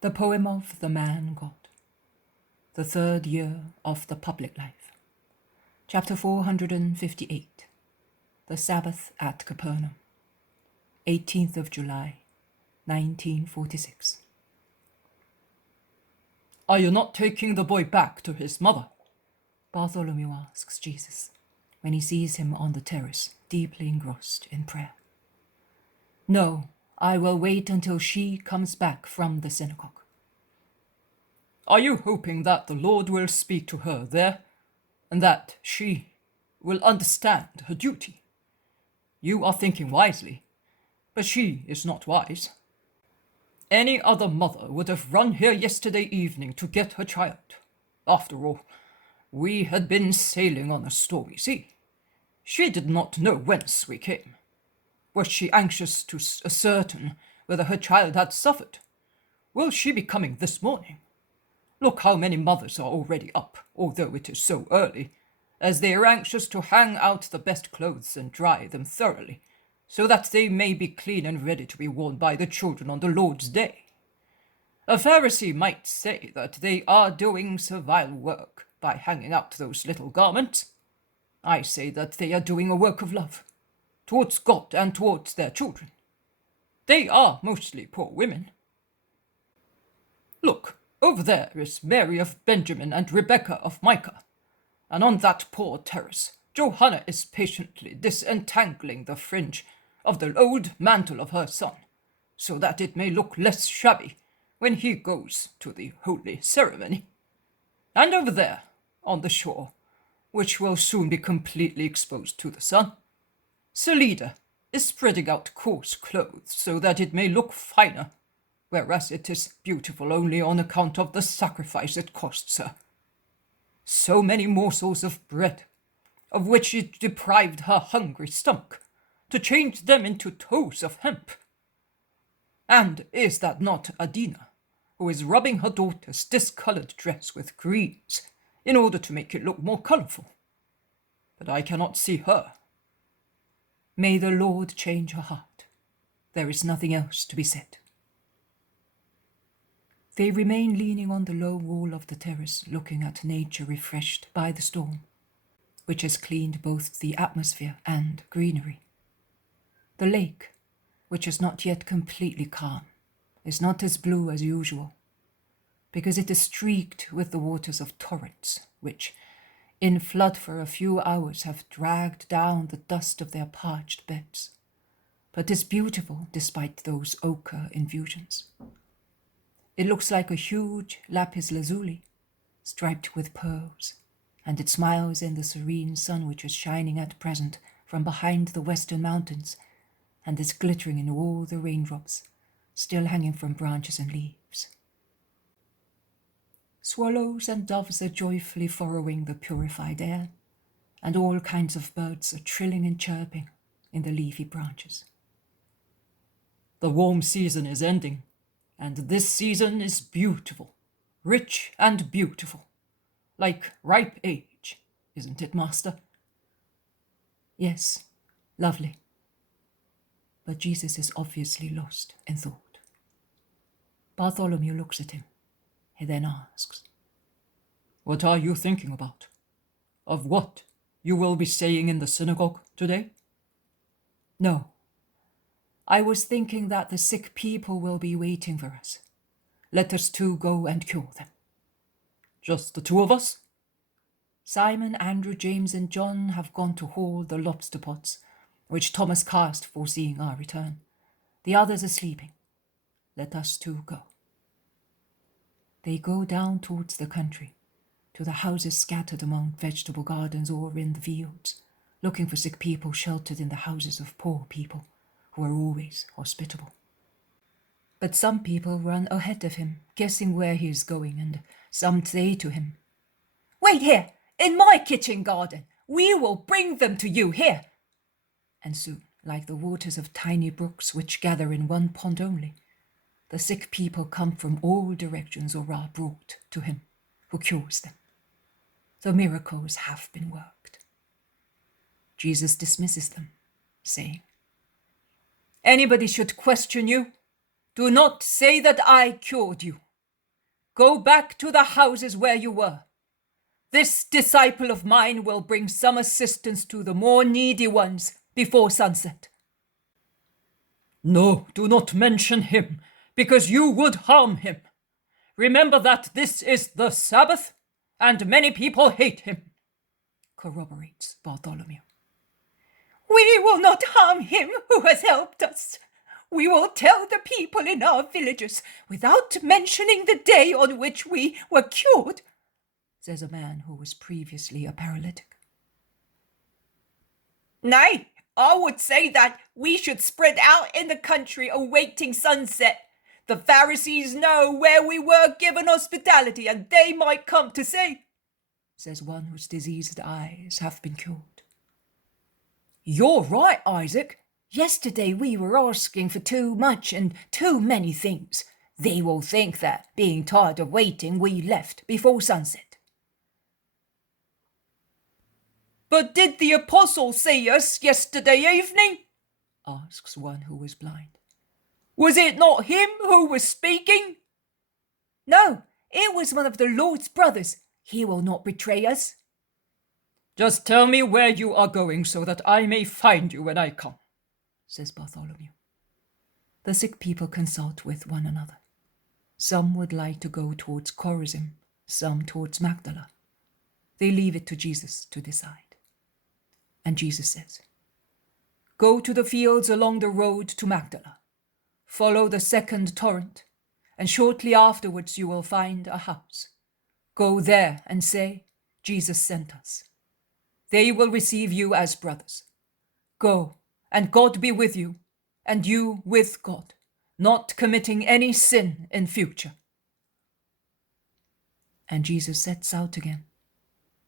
The Poem of the Man-God. The Third Year of the Public Life. Chapter 458. The Sabbath at Capernaum. 18th of July, 1946. Are you not taking the boy back to his mother? Bartholomew asks Jesus when he sees him on the terrace, deeply engrossed in prayer. No, I will wait until she comes back from the synagogue. Are you hoping that the Lord will speak to her there, and that she will understand her duty? You are thinking wisely, but she is not wise. Any other mother would have run here yesterday evening to get her child. After all, we had been sailing on a stormy sea. She did not know whence we came. Was she anxious to ascertain whether her child had suffered? Will she be coming this morning? Look how many mothers are already up, although it is so early, as they are anxious to hang out the best clothes and dry them thoroughly, so that they may be clean and ready to be worn by the children on the Lord's day. A Pharisee might say that they are doing servile work by hanging out those little garments. I say that they are doing a work of love, towards God and towards their children. They are mostly poor women. Look, over there is Mary of Benjamin and Rebecca of Micah, and on that poor terrace, Johanna is patiently disentangling the fringe of the old mantle of her son, so that it may look less shabby when he goes to the holy ceremony. And over there, on the shore, which will soon be completely exposed to the sun, Selida is spreading out coarse clothes so that it may look finer, whereas it is beautiful only on account of the sacrifice it costs her. So many morsels of bread, of which it deprived her hungry stomach, to change them into toes of hemp. And is that not Adina, who is rubbing her daughter's discoloured dress with greens in order to make it look more colourful? But I cannot see her. May the Lord change her heart. There is nothing else to be said. They remain leaning on the low wall of the terrace, looking at nature refreshed by the storm, which has cleaned both the atmosphere and greenery. The lake, which is not yet completely calm, is not as blue as usual, because it is streaked with the waters of torrents, which, in flood for a few hours, have dragged down the dust of their parched beds, but is beautiful despite those ochre infusions. It looks like a huge lapis lazuli, striped with pearls, and it smiles in the serene sun which is shining at present from behind the western mountains, and is glittering in all the raindrops, still hanging from branches and leaves. Swallows and doves are joyfully furrowing the purified air, and all kinds of birds are trilling and chirping in the leafy branches. The warm season is ending, and this season is beautiful, rich and beautiful, like ripe age, isn't it, Master? Yes, lovely. But Jesus is obviously lost in thought. Bartholomew looks at him. He then asks, What are you thinking about? Of what you will be saying in the synagogue today? No. I was thinking that the sick people will be waiting for us. Let us too go and cure them. Just the two of us? Simon, Andrew, James, and John have gone to haul the lobster pots, which Thomas cast foreseeing our return. The others are sleeping. Let us too go. They go down towards the country, to the houses scattered among vegetable gardens or in the fields, looking for sick people sheltered in the houses of poor people, who are always hospitable. But some people run ahead of him, guessing where he is going, and some say to him, Wait here, in my kitchen garden. We will bring them to you here. And soon, like the waters of tiny brooks which gather in one pond only, the sick people come from all directions or are brought to him, who cures them. The miracles have been worked. Jesus dismisses them, saying, Anybody should question you, do not say that I cured you. Go back to the houses where you were. This disciple of mine will bring some assistance to the more needy ones before sunset." "No, do not mention him, because you would harm him. Remember that this is the Sabbath, and many people hate him," corroborates Bartholomew. "We will not harm him who has helped us. We will tell the people in our villages without mentioning the day on which we were cured," says a man who was previously a paralytic. "Nay, I would say that we should spread out in the country awaiting sunset. The Pharisees know where we were given hospitality, and they might come to see," says one whose diseased eyes have been cured. "You're right, Isaac. Yesterday we were asking for too much and too many things. They will think that, being tired of waiting, we left before sunset." "But did the apostle see us yesterday evening?" asks one who was blind. "Was it not him who was speaking?" "No, it was one of the Lord's brothers. He will not betray us." "Just tell me where you are going so that I may find you when I come," says Bartholomew. The sick people consult with one another. Some would like to go towards Chorazin, some towards Magdala. They leave it to Jesus to decide. And Jesus says, "Go to the fields along the road to Magdala. Follow the second torrent, and shortly afterwards you will find a house. Go there and say, 'Jesus sent us.' They will receive you as brothers. Go, and God be with you, and you with God, not committing any sin in future." And Jesus sets out again,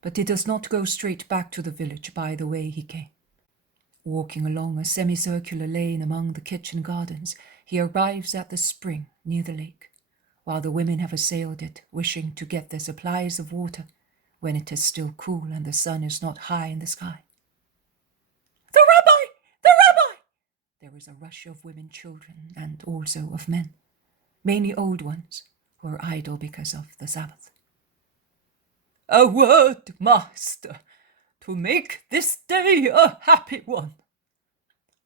but he does not go straight back to the village by the way he came. Walking along a semicircular lane among the kitchen gardens, he arrives at the spring near the lake, while the women have assailed it, wishing to get their supplies of water when it is still cool and the sun is not high in the sky. "The rabbi! The rabbi!" There is a rush of women, children, and also of men, mainly old ones who are idle because of the Sabbath. "A word, Master, to make this day a happy one,"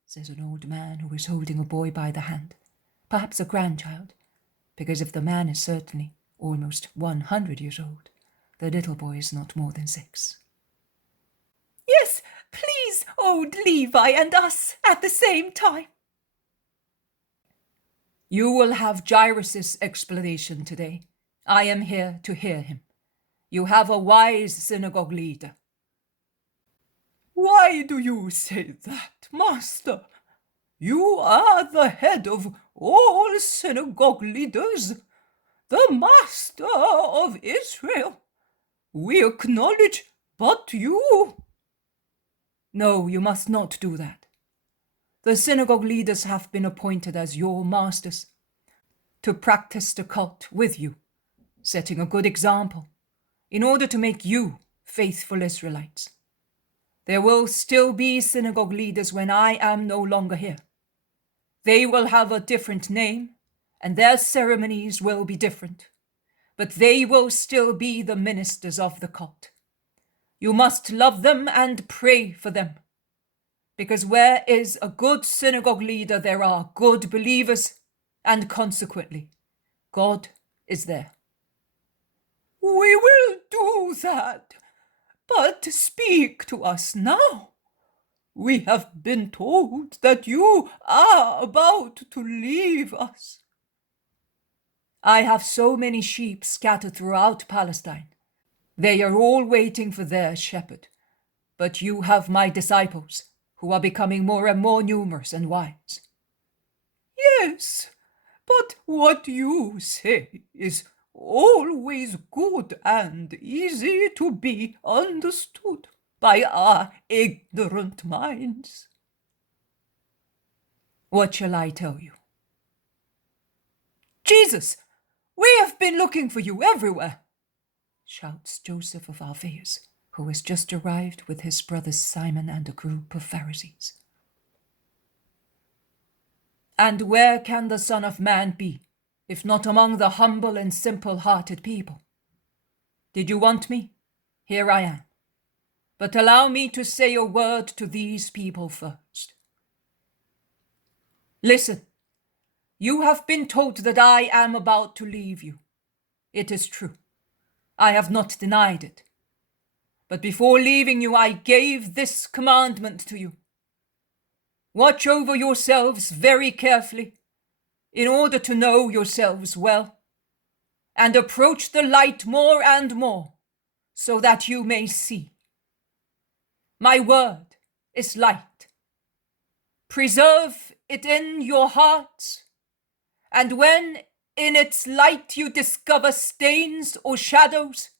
says an old man who is holding a boy by the hand, perhaps a grandchild, because if the man is certainly almost 100 years old, the little boy is not more than 6. "Yes, please, old Levi and us at the same time." "You will have Jairus' explanation today. I am here to hear him. You have a wise synagogue leader." "Why do you say that, Master? You are the head of all synagogue leaders, the Master of Israel. We acknowledge but you." "No, you must not do that. The synagogue leaders have been appointed as your masters to practice the cult with you, setting a good example in order to make you faithful Israelites. There will still be synagogue leaders when I am no longer here. They will have a different name, and their ceremonies will be different, but they will still be the ministers of the cult. You must love them and pray for them, because where is a good synagogue leader, there are good believers, and consequently, God is there." "We will do that, but speak to us now. We have been told that you are about to leave us." "I have so many sheep scattered throughout Palestine. They are all waiting for their shepherd. But you have my disciples, who are becoming more and more numerous and wise." "Yes, but what you say is always good and easy to be understood by our ignorant minds." "What shall I tell you?" "Jesus, we have been looking for you everywhere," shouts Joseph of Alphaeus, who has just arrived with his brothers Simon and a group of Pharisees. "And where can the Son of Man be?" if not among the humble and simple-hearted people. Did you want me? Here I am. But allow me to say a word to these people first. Listen, you have been told that I am about to leave you. It is true. I have not denied it. But before leaving you, I gave this commandment to you. Watch over yourselves very carefully, in order to know yourselves well, and approach the light more and more, so that you may see. My word is light. Preserve it in your hearts, and when in its light you discover stains or shadows,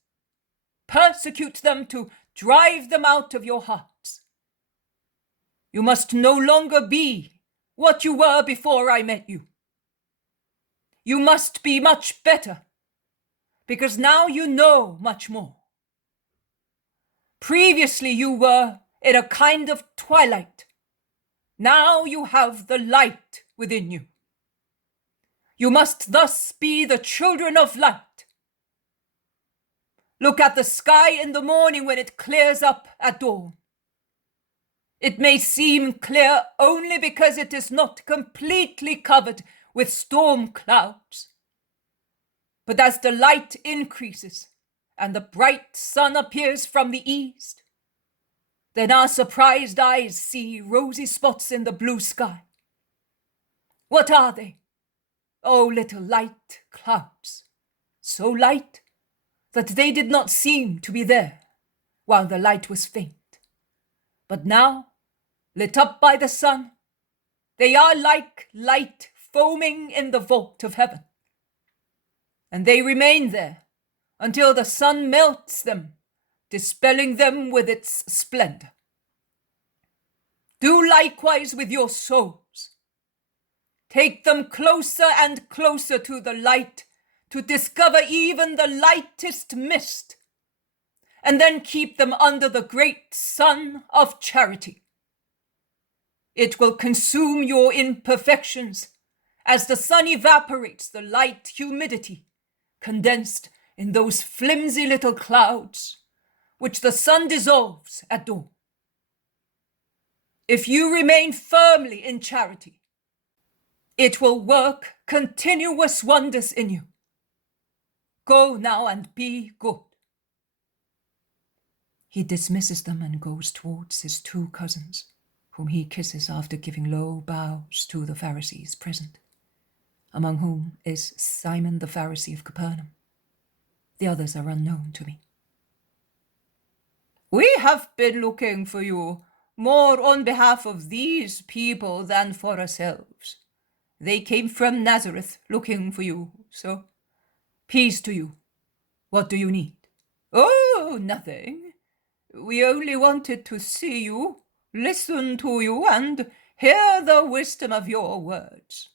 persecute them to drive them out of your hearts. You must no longer be what you were before I met you. You must be much better, because now you know much more. Previously you were in a kind of twilight. Now you have the light within you. You must thus be the children of light. Look at the sky in the morning when it clears up at dawn. It may seem clear only because it is not completely covered with storm clouds. But as the light increases and the bright sun appears from the east, then our surprised eyes see rosy spots in the blue sky. What are they? Oh, little light clouds, so light that they did not seem to be there while the light was faint. But now, lit up by the sun, they are like light foaming in the vault of heaven. And they remain there until the sun melts them, dispelling them with its splendor. Do likewise with your souls. Take them closer and closer to the light to discover even the lightest mist, and then keep them under the great sun of charity. It will consume your imperfections as the sun evaporates the light humidity condensed in those flimsy little clouds which the sun dissolves at dawn. If you remain firmly in charity, it will work continuous wonders in you. Go now and be good. He dismisses them and goes towards his two cousins, whom he kisses after giving low bows to the Pharisees present, among whom is Simon the Pharisee of Capernaum. The others are unknown to me. We have been looking for you more on behalf of these people than for ourselves. They came from Nazareth looking for you, so peace to you. What do you need? Oh, nothing. We only wanted to see you, listen to you, and hear the wisdom of your words.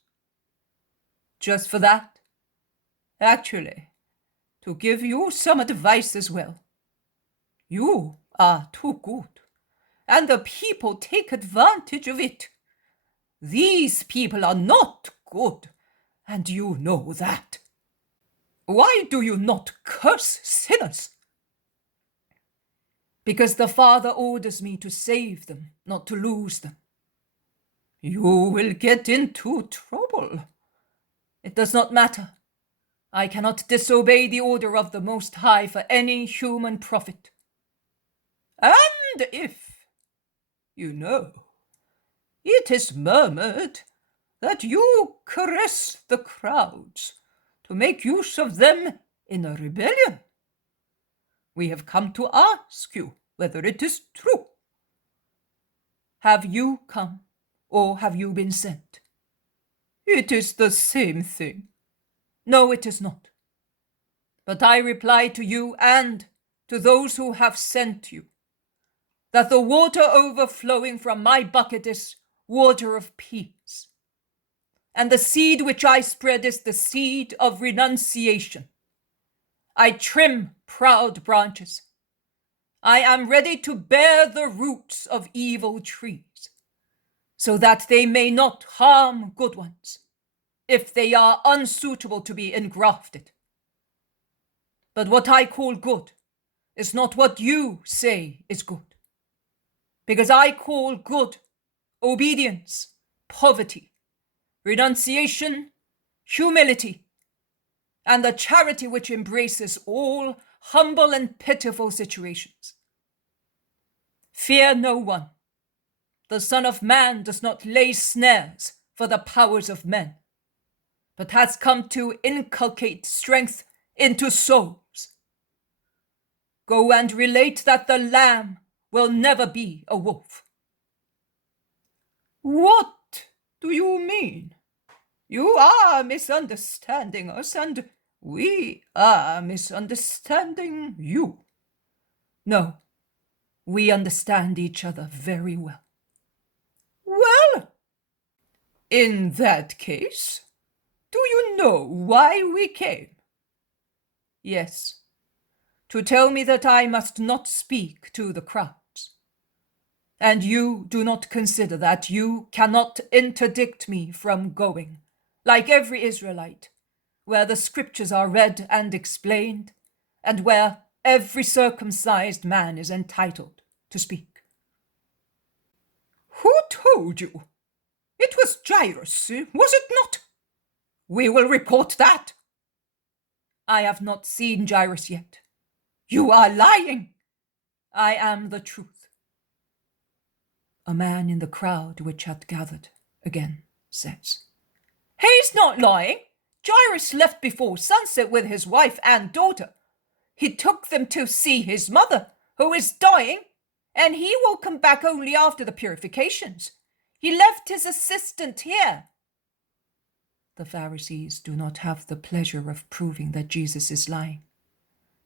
Just for that? Actually, to give you some advice as well. You are too good, and the people take advantage of it. These people are not good, and you know that. Why do you not curse sinners? Because the Father orders me to save them, not to lose them. You will get into trouble. It does not matter. I cannot disobey the order of the Most High for any human profit. And if, you know, it is murmured that you caress the crowds to make use of them in a rebellion, we have come to ask you whether it is true. Have you come, or have you been sent? It is the same thing. No, it is not. But I reply to you and to those who have sent you, that the water overflowing from my bucket is water of peace, and the seed which I spread is the seed of renunciation. I trim proud branches. I am ready to bear the roots of evil trees, so that they may not harm good ones. if they are unsuitable to be engrafted. But what I call good is not what you say is good. Because I call good obedience, poverty, renunciation, humility, and the charity which embraces all humble and pitiful situations. Fear no one. The Son of Man does not lay snares for the powers of men, but has come to inculcate strength into souls. Go and relate that the Lamb will never be a wolf. What do you mean? You are misunderstanding us, and we are misunderstanding you. No, we understand each other very well. Well, in that case, do you know why we came? Yes, to tell me that I must not speak to the crowds. And you do not consider that you cannot interdict me from going, like every Israelite, where the scriptures are read and explained, and where every circumcised man is entitled to speak. Who told you? It was Jairus, was it not? We will report that. I have not seen Jairus yet. You are lying. I am the truth. A man in the crowd which had gathered again says, He's not lying. Jairus left before sunset with his wife and daughter. He took them to see his mother, who is dying, and he will come back only after the purifications. He left his assistant here. The Pharisees do not have the pleasure of proving that Jesus is lying,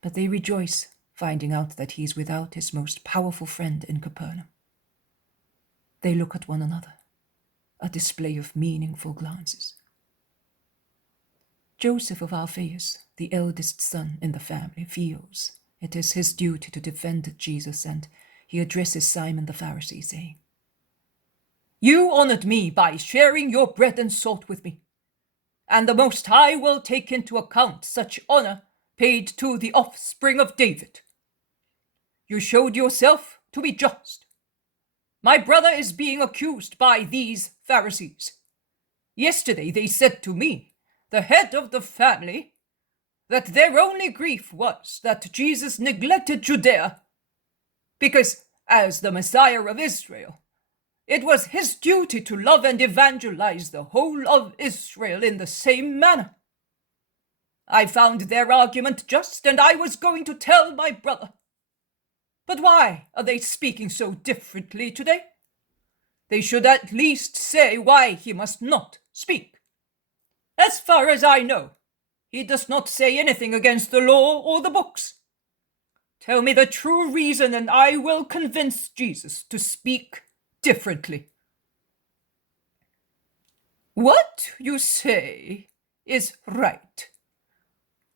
but they rejoice finding out that he is without his most powerful friend in Capernaum. They look at one another, a display of meaningful glances. Joseph of Alphaeus, the eldest son in the family, feels it is his duty to defend Jesus, and he addresses Simon the Pharisee, saying, You honored me by sharing your bread and salt with me, and the Most High will take into account such honor paid to the offspring of David. You showed yourself to be just. My brother is being accused by these Pharisees. Yesterday they said to me, the head of the family, that their only grief was that Jesus neglected Judea, because as the Messiah of Israel, it was his duty to love and evangelize the whole of Israel in the same manner. I found their argument just, and I was going to tell my brother. But why are they speaking so differently today? They should at least say why he must not speak. As far as I know, he does not say anything against the law or the books. Tell me the true reason, and I will convince Jesus to speak differently. What you say is right.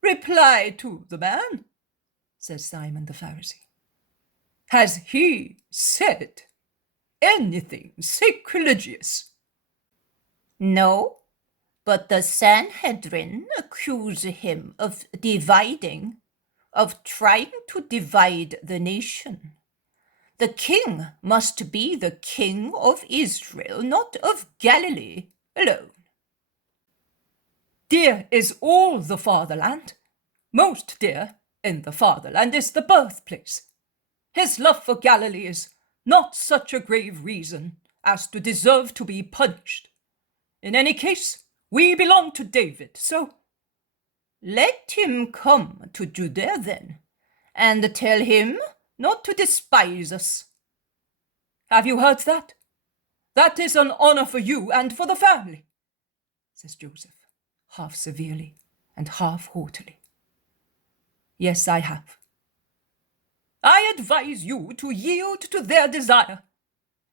Reply to the man, says Simon the Pharisee. Has he said anything sacrilegious? No, but the Sanhedrin accuse him of trying to divide the nation. The king must be the king of Israel, not of Galilee alone. Dear is all the fatherland. Most dear in the fatherland is the birthplace. His love for Galilee is not such a grave reason as to deserve to be punished. In any case, we belong to David, so let him come to Judea then, and tell him not to despise us. Have you heard that? That is an honor for you and for the family, says Joseph, half severely and half haughtily. Yes, I have. I advise you to yield to their desire.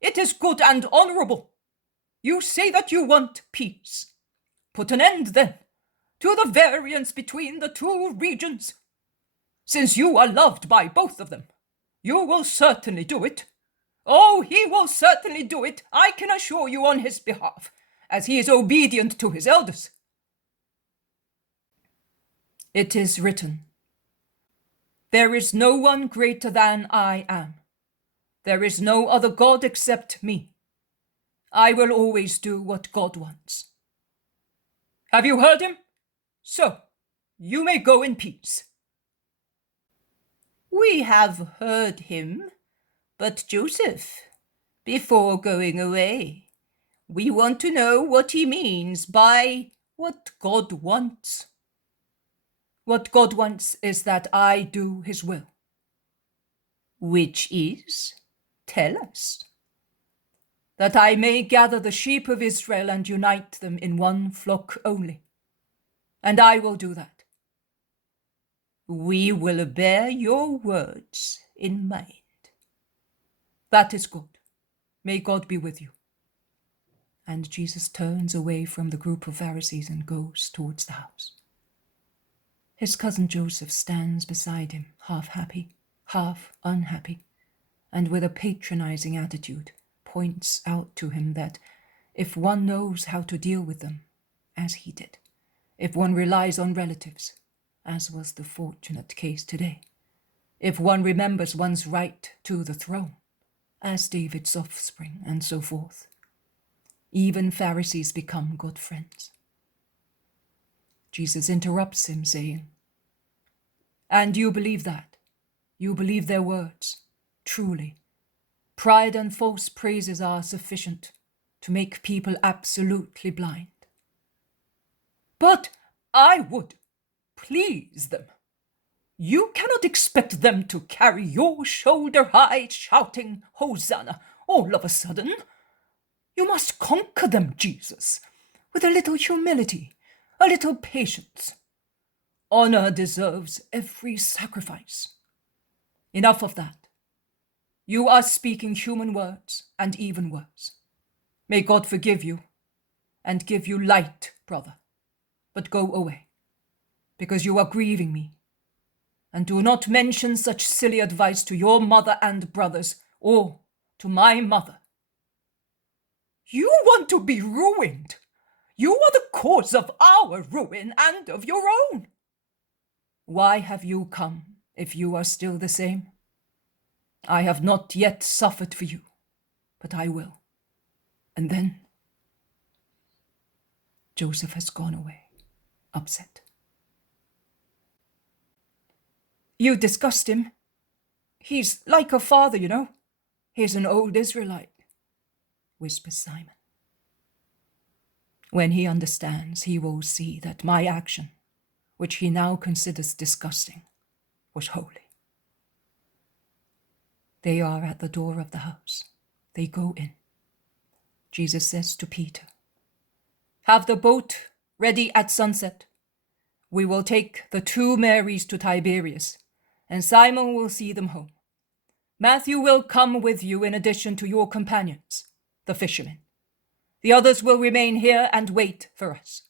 It is good and honorable. You say that you want peace. Put an end, then, to the variance between the two regions. Since you are loved by both of them, you will certainly do it. Oh, he will certainly do it, I can assure you on his behalf, as he is obedient to his elders. It is written, "There is no one greater than I am. There is no other God except me. I will always do what God wants." Have you heard him? So, you may go in peace. We have heard him, but Joseph, before going away, we want to know what he means by what God wants. What God wants is that I do his will. Which is? Tell us. That I may gather the sheep of Israel and unite them in one flock only. And I will do that. We will bear your words in mind. That is good. May God be with you. And Jesus turns away from the group of Pharisees and goes towards the house. His cousin Joseph stands beside him, half happy, half unhappy, and with a patronizing attitude points out to him that if one knows how to deal with them, as he did, if one relies on relatives, as was the fortunate case today, if one remembers one's right to the throne, as David's offspring, and so forth, even Pharisees become good friends. Jesus interrupts him, saying, "And you believe that? You believe their words? Truly, pride and false praises are sufficient to make people absolutely blind. But I would please them. You cannot expect them to carry your shoulder high, shouting Hosanna all of a sudden. You must conquer them, Jesus, with a little humility, a little patience. Honor deserves every sacrifice. Enough of that. You are speaking human words, and even worse. May God forgive you and give you light, brother. But go away, because you are grieving me. And do not mention such silly advice to your mother and brothers, or to my mother." You want to be ruined. You are the cause of our ruin and of your own. Why have you come if you are still the same? I have not yet suffered for you, but I will. And then Joseph has gone away, upset. You discussed him. He's like a father, you know. He's an old Israelite, whispers Simon. When he understands, he will see that my action, which he now considers disgusting, was holy. They are at the door of the house. They go in. Jesus says to Peter, "Have the boat ready at sunset. We will take the 2 Marys to Tiberias, and Simon will see them home. Matthew will come with you in addition to your companions, the fishermen. The others will remain here and wait for us."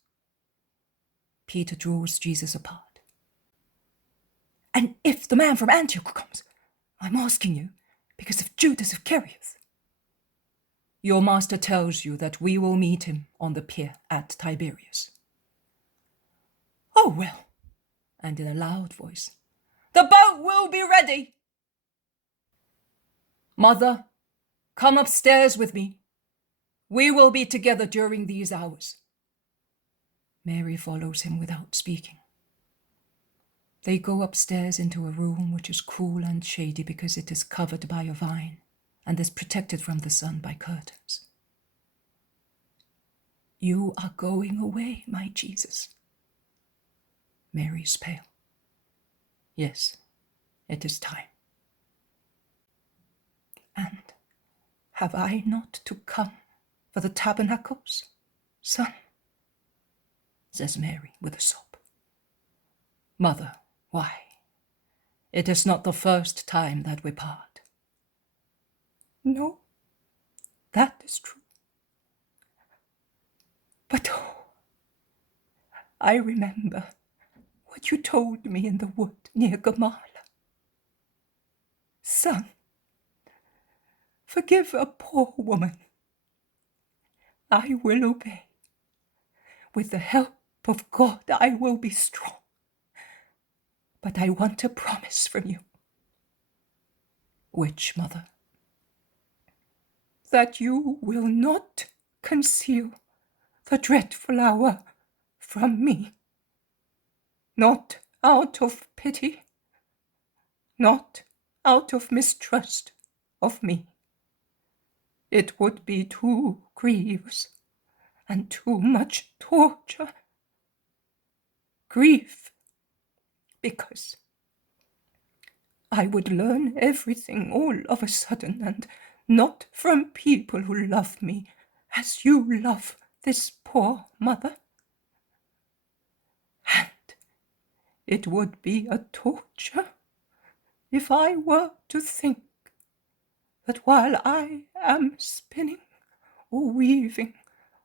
Peter draws Jesus apart. "And if the man from Antioch comes, I'm asking you because of Judas Iscariot." "Your master tells you that we will meet him on the pier at Tiberias." "Oh, well," and in a loud voice, "the boat will be ready." "Mother, come upstairs with me. We will be together during these hours." Mary follows him without speaking. They go upstairs into a room which is cool and shady because it is covered by a vine and is protected from the sun by curtains. "You are going away, my Jesus." Mary's pale. "Yes, it is time." "And have I not to come for the tabernacles, son?" says Mary with a sob. "Mother, why? It is not the first time that we part." "No, that is true. But oh, I remember what you told me in the wood near Gamala. Son, forgive a poor woman. I will obey. With the help of God, I will be strong. But I want a promise from you. Which, mother? That you will not conceal the dreadful hour from me. Not out of pity, not out of mistrust of me. It would be too grievous and too much torture. Grief, because I would learn everything all of a sudden, and not from people who love me as you love this poor mother. And it would be a torture if I were to think that while I am spinning or weaving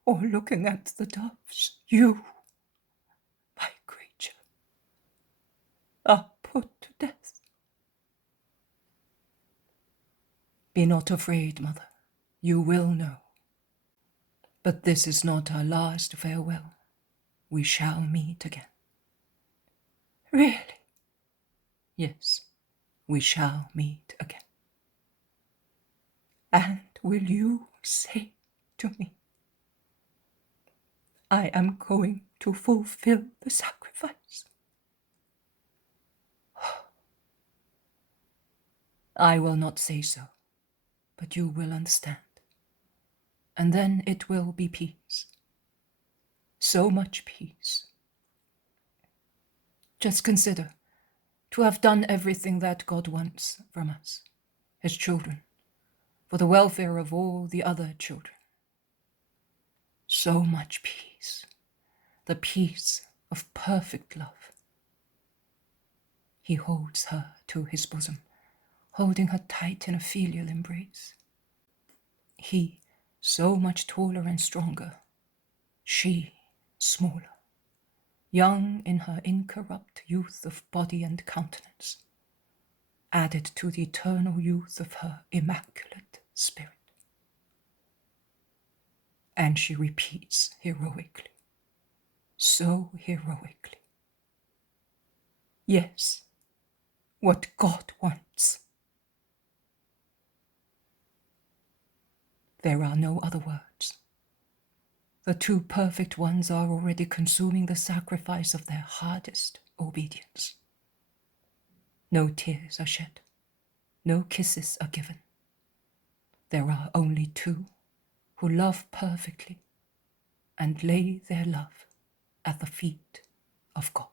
or looking at the doves, you, my creature, are put to death. Be not afraid, mother. You will know. But this is not our last farewell. We shall meet again. Really? Yes, we shall meet again. And will you say to me, I am going to fulfill the sacrifice? I will not say so, but you will understand. And then it will be peace. So much peace. Just consider, to have done everything that God wants from us, his children, for the welfare of all the other children. So much peace, the peace of perfect love. He holds her to his bosom, holding her tight in a filial embrace. He, so much taller and stronger, she, smaller, young in her incorrupt youth of body and countenance, added to the eternal youth of her immaculate spirit. And she repeats heroically, so heroically, yes, what God wants. There are no other words. The two perfect ones are already consuming the sacrifice of their hardest obedience. No tears are shed, no kisses are given. There are only two who love perfectly and lay their love at the feet of God.